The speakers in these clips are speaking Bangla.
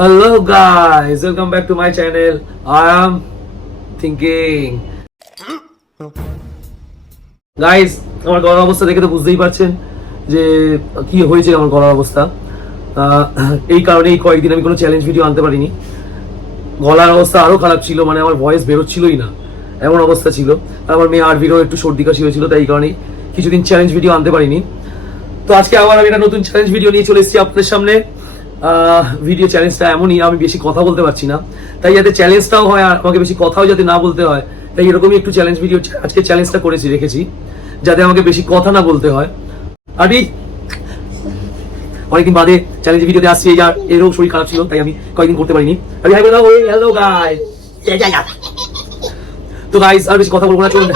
Hello guys, welcome back to my channel. I am thinking. Guys, আমার গলার অবস্থা দেখে তো বুঝতেই পারছেন যে কি হয়েছে আমার গলার অবস্থা। এই কারণে এই কয়েকদিন আমি কোনো চ্যালেঞ্জ ভিডিও আনতে পারিনি। গলার অবস্থা আরো খারাপ ছিল, মানে আমার ভয়েস বেরোচ্ছিলই না, এমন অবস্থা ছিল। আমার মেয়ে আরভিরও একটু সর্দি কাশি হয়েছিল, তাই এই কারণেই কিছুদিন চ্যালেঞ্জ ভিডিও আনতে পারিনি। তো আজকে আবার আমি একটা নতুন চ্যালেঞ্জ ভিডিও নিয়ে চলে এসেছি আপনাদের সামনে। ভিডিও চ্যালেঞ্জটা এমনই, আমি বেশি কথা বলতে পারছি না, তাই যাতে চ্যালেঞ্জটাও হয় আর আমাকে বেশি কথাও যাতে না বলতে হয়, তাই এরকমই একটু চ্যালেঞ্জ ভিডিও আজকে চ্যালেঞ্জটা রেখেছি যাতে আমাকে বেশি কথা না বলতে হয়। আরবি অনেকদিন বাদে চ্যালেঞ্জ ভিডিওতে আসছি, এরও শরীর খারাপ ছিল তাই আমি কয়েকদিন করতে পারিনি। আরবি হাই বলো, হ্যালো গাইস। তো গাইস আর বেশি কথা বলবো না, চলুন।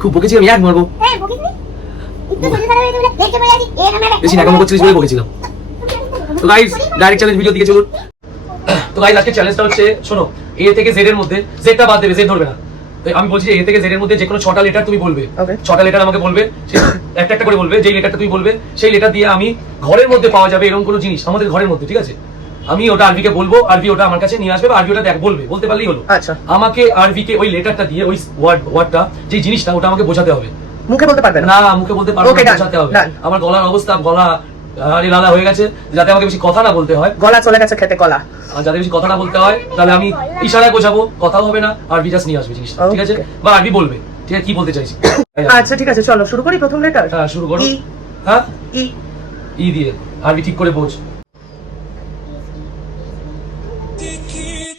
খুব বকেছি আমি, এক মারবো। বেশি নাকামো করছিস বলে বকেছিলাম। তো গাইস ডাইরেক্ট চ্যালেঞ্জ ভিডিও দিকে চলুন। তো গাইস আজকে চ্যালেঞ্জটা হচ্ছে, শোনো, এ থেকে জেড এর মধ্যে, জেডটা বাদ দেবে, জেড ধরবে না। তো আমি বলছি এ থেকে জেড এর মধ্যে যে কোনো 6টা লেটার তুমি বলবে, 6টা লেটার আমাকে বলবে, একটা একটা করে বলবে। যেই লেটারটা তুমি বলবে সেই লেটার দিয়ে আমি ঘরের মধ্যে পাওয়া যাবে এরকম কোনো জিনিস আমাদের ঘরের মধ্যে, ঠিক আছে? আমি ওটা আরভিকে বলবো, আরভি ওটা আমার কাছে নিয়ে আসবে, আরভি ওটা বলতে পারলেই হলো। আচ্ছা, আমাকে আরভিকে ওই লেটারটা দিয়ে ওই ওয়ার্ডটা, যে জিনিসটা, ওটা আমাকে বোঝাতে হবে। মুখে বলতে পারবে না? না, মুখে বলতে পারবো না, বোঝাতে হবে। আমার গলার অবস্থা, গলা লালা হয়ে গেছে, যাতে আমাকে বেশি কথা না বলতে হয়। গলা চলে গেছে খেতে কলা, যাতে বেশি কথা না বলতে হয়, তাহলে আমি ইশারায় বোঝাবো, কথাও হবে না, আরভি জাস্ট নিয়ে আসবে জিনিসটা, ঠিক আছে? বা আরভি বলবে, ঠিক আছে, কি বলতে চাইছি। আচ্ছা ঠিক আছে, চলো শুরু করি। প্রথম লেটার? হ্যাঁ শুরু করো। হ্যাঁ, ই। ই দিয়ে আরভি ঠিক করে বোঝ।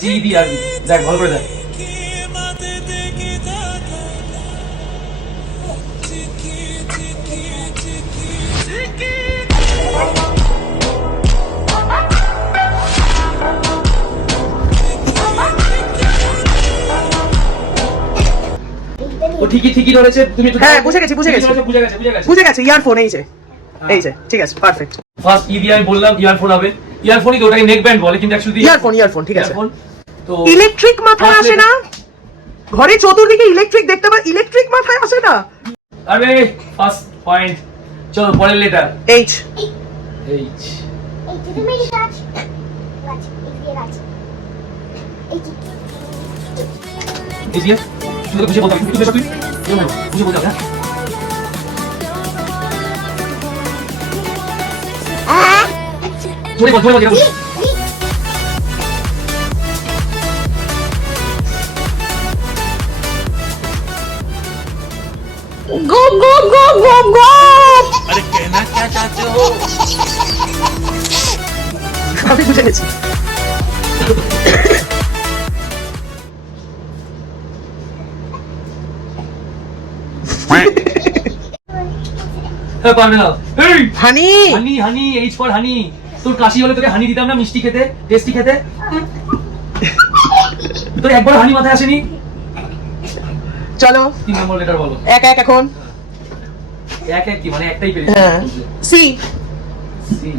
জি দিয়ে আরভি দেখ, ভালো করে দেখ। ও ঠিকই ধরেছে, তুমি একটু। হ্যাঁ বুঝে গেছি। ইয়ারফোন, এই যে ঠিক আছে, পারফেক্ট। ফার্স্ট ই দিয়ে আমি বললাম ইয়ারফোন হবে, ইয়ারফোনই তো, ওটাকে নেক ব্যান্ড বলে, কিন্তু অ্যাকচুয়ালি ইয়ারফোন ঠিক আছে। তো ইলেকট্রিক মাথায় আসে না? ঘরে চতুর্দিকে ইলেকট্রিক দেখতে পাই, ইলেকট্রিক মাথায় আসে না? আরে ফার্স্ট পয়েন্ট। চলো পরের লেটার এইচ। এইচ তুমি রিসার্চ রাজ এই রাজ এই এই দিয়ে তুমি বুঝে বলতে, তুমি বুঝে বলতে হবে। জোরে বল যেটা বল। গো গো গো গো গো। अरे कहना क्या चाहते हो? আমি বুঝে গেছি। হ্যাঁ পারবে না। এই হানি। হানি, এইচ ফর হানি। তোর কাশি হলে তোকে হানি দিতাম না, মিষ্টি খেতে, টেস্টি খেতে। তোর একবার হানি মাথায় আসেনি? চলো 3 নম্বর লেটার বলো। এক এখন। এক কি মানে একটাই পেরেছি। হ্যাঁ সি। সি।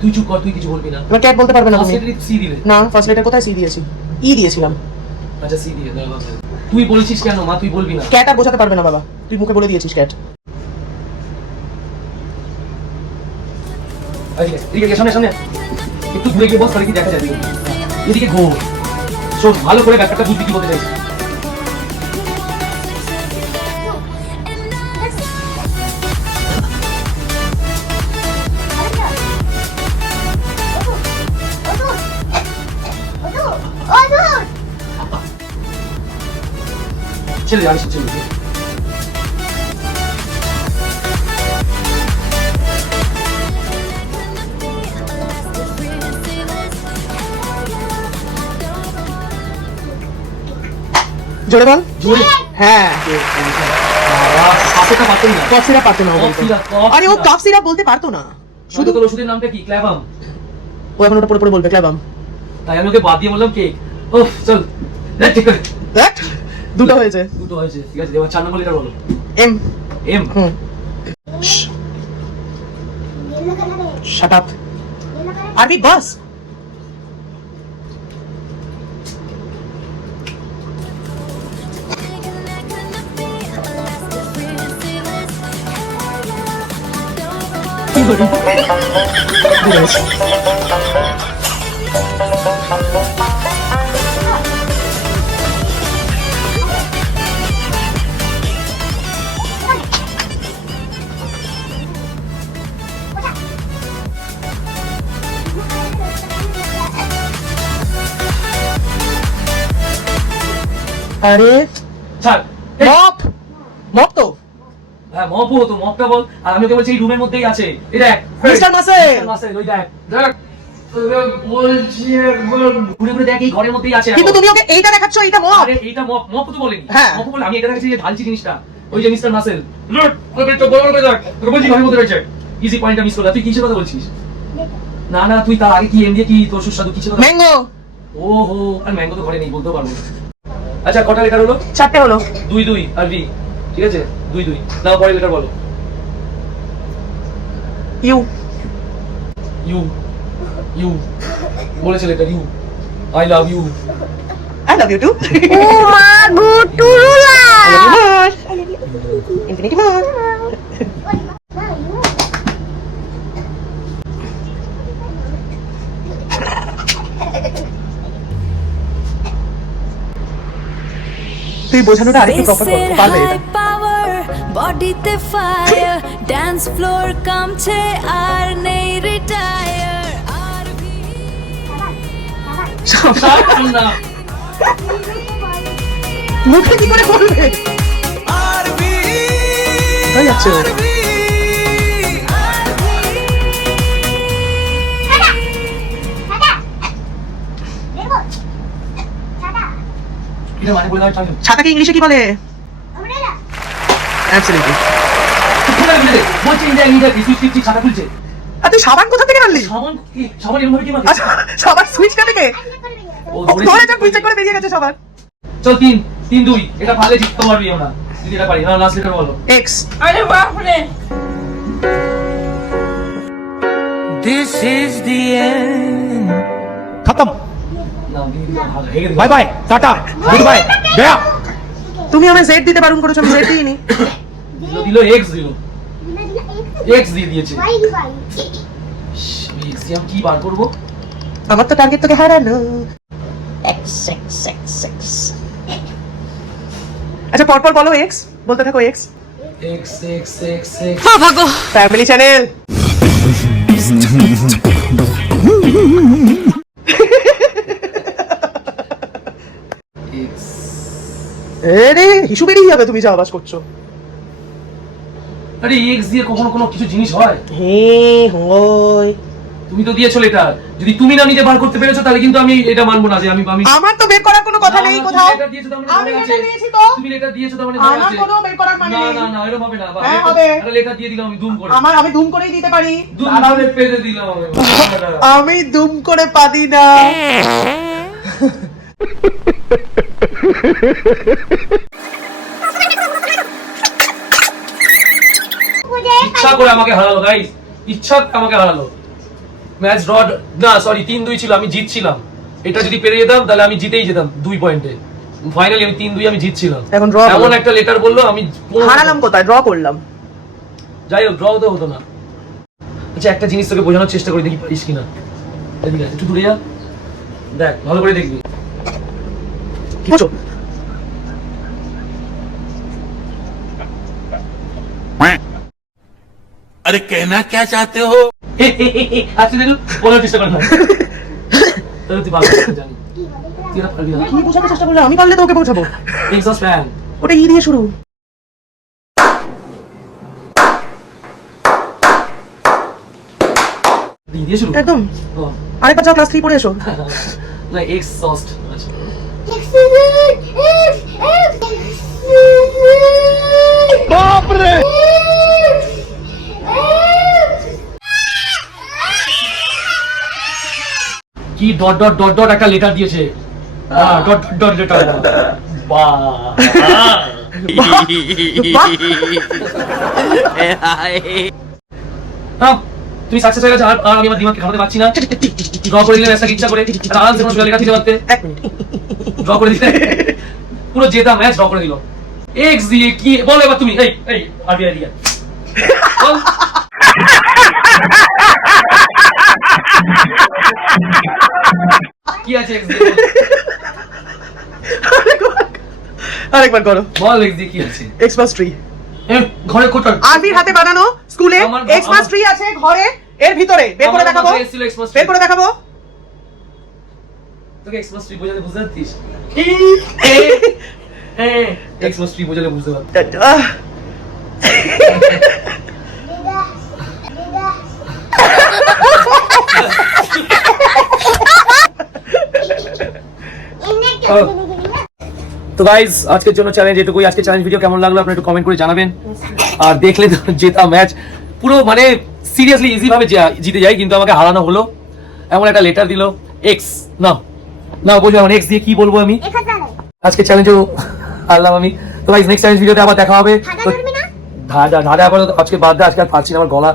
তুই চুপ কর, তুই কিছু বলবি না। আমি ক্যাট বলতে পারবে না তুমি? সি দিলে না, ফার্স্ট লেটার কোথায় সি দিয়েছি? ই দিয়েছিলাম। আচ্ছা সি দিয়ে দাও। তুই বলছিস কেন মা, তুই বলবি না? ক্যাট আর বোঝাতে পারবে না বাবা, তুই মুখে বলে দিয়েছিস ক্যাট। এদিকে সামনে একটু দূরে গিয়ে বস, তাহলে কি দেখা যাবে। এদিকে ঘো, শোন ভালো করে ব্যাপারটা বুঝবি কি বলতে চাইছি। ছেলে জানিস ছেলে জোরে বল। জোরে। হ্যাঁ আপেটা পারতেন না, কফ সিরাপ পারতো না ও বলতে। আরে ও কফ সিরাপ বলতে পারতো না। শুধু তোর ওষুধের নামটা কি? ক্ল্যাবাম। ও এখন ওটা পরে বলবে ক্ল্যাবাম। তাই আমি ওকে বাদ দিয়ে বললাম কেক। ওহ চল দেখ, ঠিক করে দেখ দুটো হয়েছে, ঠিক আছে। এবার 4 নম্বর লেটার বলো। এম। এম। শাট আপ আরবি বাস। আরে ছাড় মপ মপ তো হ্যাঁ মপও হতো, মপটা বল। আর আমি ওকে বলছি এই রুমের মধ্যেই আছে, এই দেখ মিস্টার মাসেল মাসেল, ওই দেখ দেখ বলছি একবার ঘুরে ঘুরে দেখ এই ঘরের মধ্যেই আছে। কিন্তু তুমি ওকে এইটা দেখাচ্ছ, এইটা মপ। আরে এইটা মপ, মপ তো বলেনি। হ্যাঁ। মপ বলে আমি এটা দেখাচ্ছি যে ঢালছি জিনিসটা, ওই যে মিস্টার মাসেল লট ওকে তো বড় করে দেখ, তোকে বলছি ঘরের মধ্যে রয়েছে। ইজি পয়েন্টটা মিস করলা। তুই কিসের কথা বলছিস? না না তুই তার আগে কি এম দিয়ে কি তোর সুস্বাদু কিসের কথা? ম্যাঙ্গো। ওহো, আর ম্যাঙ্গো তো ঘরে নেই, বলতেও পারবো না। আচ্ছা কটা লেটার হলো? 4টে হলো। 2 2 আর ভি, ঠিক আছে 2 2। নাও পরের লেটার বলো। ইউ ইউ ইউ বলেছে letter U. I love you. I love you too. ও মা গো টুরুলা ইনফিনিটি মোর। তুই বোঝানোটা আরেকটু প্রপার করতে পারবে এটা? বডিতে ফায়ার ডান্স ফ্লোর কামছে আর নেই রিটায়ার আর না মুখে কি করে বলবে? কোথায় যাচ্ছে ও? এটা মানে বলে দাও টাইম। ছাতাকে ইংলিশে কি বলে? অ্যাবসলিউটলি। বলছি ইন্ডিয়া ইন্ডিয়া সুইচ টিপছি ছাতা খুলছে। আর তুই সাবান কোথা থেকে আনলি? সাবান কি সাবান এরকম ভাবে কি মাখে? আচ্ছা সাবান সুইচটা থেকে ও ধরে যা কুইচে করে বেরিয়ে গেছে সাবান। চল 3 3 2 এটা পারলে জিততে পারবি আমরা, যদি এটা পারি। না লাস্ট লেটার বলো। এক্স। আরে বাপ রে This is the end. खत्म না ভালো হেগে bye bye tata good bye गया তুমি আমায় জেড দিতে বারণ করেছো, আমি জেড দিইনি। দিল এক্স দিল, এক্স দিয়ে দিয়েছে। ভাই ভাই এক্স দিয়ে আমি কি বার করব? আমার তো টার্গেট তোকে হারানো। আচ্ছা পরপর বলো এক্স, বলতে থাকো x. X x x x family channel. X আরে হিসু বেরিয়ে যাবে, তুমি যা আওয়াজ করছো। আরে এক্স দিয়ে কখনো কোনো কিছু জিনিস হয়? হ্যাঁ হয়। তুমি তো দিয়েছো লেটার, যদি তুমি না নিজে বার করতে পেরেছো তাহলে কিন্তু আমি এটা মানবো না যে আমি আমি আমার তো বের করার কোনো কথা না, নেই না, কোথাও। তুমি লেটার দিয়েছো তার মানে আমি মনে আছে। লেটার দিয়েছি তো। তুমি লেটার দিয়েছো তার মানে আমার মনে আছে। কোনো বের করার মানে না নেই। না না এরকম হবে না। হ্যাঁ, হবে। একটা লেটার দিয়ে দিলাম আমি দুম করে। আমি দুম করেই দিতে পারি। দুম করে পেতে দিলাম আমি। আমি দুম করে পারি না। ইচ্ছা করে আমাকে হারালো গাইস, ইচ্ছা করে আমাকে হারালো। ম্যাচ ড্র, না সরি 3 2 ছিল, আমি জিতছিলাম। এটা যদি পেরিয়ে যেতাম তাহলে আমি জিতেই যেতাম 2 পয়েন্টে। ফাইনালি আমি 3 2 আমি জিতছিলাম। এখন draw এমন হলো। একটা লেটার বললো আমি হারালাম কোথায়? ড্র করলাম। যাই হোক ড্র তো হতো না। আচ্ছা একটা জিনিস তোকে বোঝানোর চেষ্টা করে দেখি পারিস কিনা। এদিকে আয়, একটু দূরে যা, দেখ ভালো করে দেখবি। কি করছো? अरे कहना क्या चाहते हो? আচ্ছা দেখো বলার চেষ্টা করে না। তাহলে তুই ভালো করে জানি তুই এটা পারবি না। কি বোঝাতে চেষ্টা করলে? আমি পারলে তো ওকে পৌঁছাবো। এক্সস্ট ফ্যান ওটা ই দিয়ে শুরু। দিয়ে শুরু একদম। ও, আরেকবার যাও ক্লাস 3 পড়ে এসো। না এক্সস্ট আচ্ছা बाप रे কি ডট ডট ডট ডট একটা লেটার দিয়েছে। ডট ডট লেটার বাহ তুমি সাকসেস হয়ে গেছে। আর আমি আমার দিমাগকে খাওয়াতে পারছি না। ড্র করে দিলে ম্যাচটাকে ইচ্ছা করে আরামসে কোনো লেখা দিতে পারতে। 1 মিনিট। ড্র করে দিলে পুরো জেতা ম্যাচ ড্র করে দিল। এক্স দিয়ে কি বলো এবার তুমি? এই এই আরবিআই দিয়া বল। আছে X দিয়ে? আরেকবার করো। বল X দিয়ে কি আছে? Xmas tree. ঘরে কোটার আরবির হাতে বানানো স্কুলে এক্সমাস ট্রি আছে ঘরে, এর ভিতরে বের করে দেখাবো, বের করে দেখাবো। তোকে এক্সমাস ট্রি বোঝালে বুঝতে পারতিস? এক্সমাস ট্রি বোঝালে বুঝতে পারতিস? আহ, তো গাইস আজকের জন্য চ্যালেঞ্জ এটুকুই। আজকে চ্যালেঞ্জ ভিডিও কেমন লাগলো আপনারা একটু কমেন্ট করে জানাবেন। আর দেখলে তো জেতা ম্যাচ পুরো মানে সিরিয়াসলি ইজি ভাবে জিতে যাই, কিন্তু আমাকে হারানো হলো। এমন একটা লেটার দিল এক্স, না না বলবো এখন এক্স দিয়ে কি বলবো আমি। আজকে চ্যালেঞ্জও হারলাম আমি। তো গাইস নেক্সট চ্যালেঞ্জ ভিডিওতে আবার দেখা হবে। ধাঁধা আবার আজকে বাদ দে, আজকে আর পারছি না, আমার গলা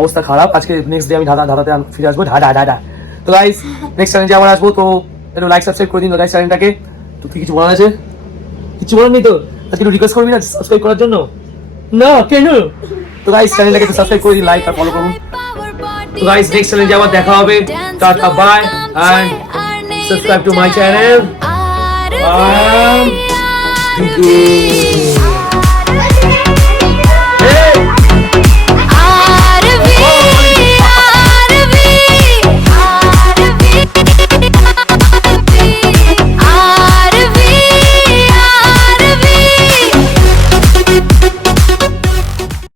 অবস্থা খারাপ। আজকে নেক্সট ডে আমি ধাঁধাতে ফিরে আসবো। ঢাডা। তো গাইস নেক্সট চ্যালেঞ্জে আবার আসবো। তো একটু লাইক সাবস্ক্রাইব করে দিন গাইস চ্যানেলটাকে। তো তুই কিছু বলার আছে? কিছু বলার নেই তো? আজকে একটু রিকোয়েস্ট করবি না সাবস্ক্রাইব করার জন্য? না কেন? তো গাইস চ্যানেলটাকে একটু সাবস্ক্রাইব করে দিন, লাইক আর ফলো করুন। তো গাইস নেক্সট চ্যালেঞ্জে আবার দেখা হবে। Tata bye and subscribe to my channel. Thank you.